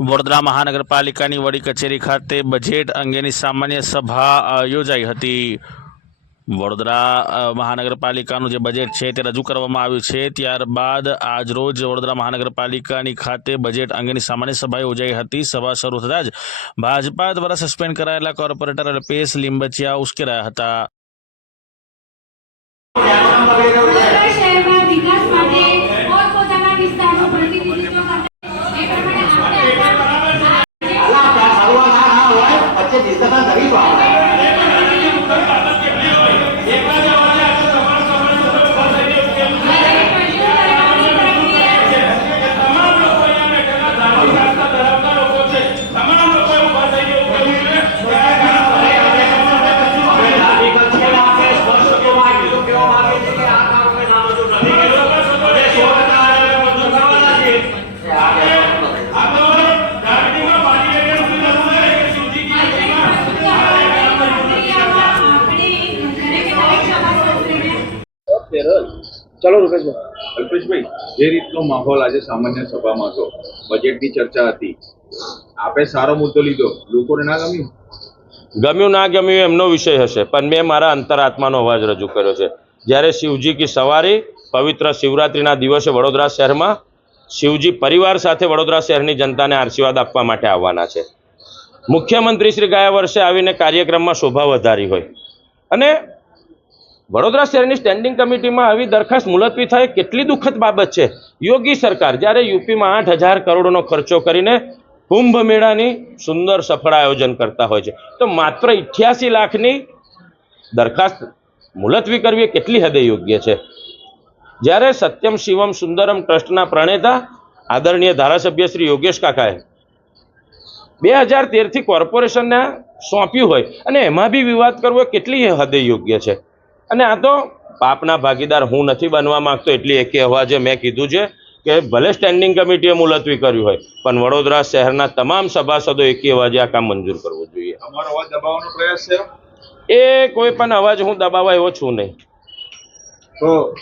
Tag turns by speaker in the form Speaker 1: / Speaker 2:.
Speaker 1: વડોદરા મહાનગરપાલિકાની વડી કચેરી ખાતે બજેટ અંગેની સામાન્ય સભા યોજાઈ હતી. વડોદરા મહાનગરપાલિકાનું જે બજેટ છે તે રજૂ કરવામાં આવ્યું છે. ત્યારબાદ આજરોજ વડોદરા મહાનગરપાલિકાની ખાતે બજેટ અંગેની સામાન્ય સભા યોજાઈ હતી. સભા શરૂ થતાં જ ભાજપા દ્વારા સસ્પેન્ડ કરાયેલા કોર્પોરેટર અલ્પેશ લીંબચિયા ઉશ્કેરાયા હતા.
Speaker 2: ચલો રૂપેશભાઈ.
Speaker 3: અલ્પેશભાઈ જે રીતનો માહોલ આજે સામાન્ય સભામાં હતો બજેટની ચર્ચા હતી આપે સારો મુદ્દો લીધો. લોકોને ના ગમ્યું?
Speaker 4: ગમ્યું ના ગમ્યું એમનો વિષય હશે પણ મેં મારા અંતરાત્માનો અવાજ રજૂ કર્યો છે. જ્યારે શિવજી કી સવારી પવિત્ર શિવરાત્રિના દિવસે વડોદરા શહેરમાં શિવજી પરિવાર સાથે વડોદરા શહેરની જનતાને આશીર્વાદ આપવા માટે આવવાના છે. મુખ્યમંત્રી શ્રી ગયા વર્ષે આવીને કાર્યક્રમમાં શોભા વધારી હોય. અને વડોદરા શહેરની સ્ટેન્ડિંગ કમિટીમાં આવી દરખાસ્ત મુલતવી થાય કેટલી દુઃખદ બાબત છે. યોગી સરકાર જ્યારે યુપીમાં આઠ હજાર કરોડનો ખર્ચો કરીને કુંભ મેળાની સુંદર સફળ આયોજન કરતા હોય છે. તો માત્ર ઇઠ્યાસી લાખની દરખાસ્ત મુલતવી કરવી કેટલી હદે યોગ્ય છે? જ્યારે સત્યમ શિવમ સુંદરમ ટ્રસ્ટના પ્રણેતા આદરણીય ધારાસભ્ય શ્રી યોગેશ કાકાએ બે હજાર તેરથી કોર્પોરેશનને સોંપ્યું હોય અને એમાં બી વિવાદ કરવો કેટલી હદે યોગ્ય છે? અને આ તો પાપના ભાગીદાર હું નથી બનવા માંગતો એટલી એકે અવાજે મેં કીધું છે કે ભલે સ્ટેન્ડિંગ કમિટીએ મુલતવી કર્યું હોય પણ વડોદરા શહેરના તમામ સભાસદો એકી અવાજે આ કામ મંજૂર કરવું જોઈએ.
Speaker 3: દબાવવાનો પ્રયાસ છે?
Speaker 4: એ કોઈ પણ અવાજ હું દબાવવા એવો છું નહીં.
Speaker 3: તો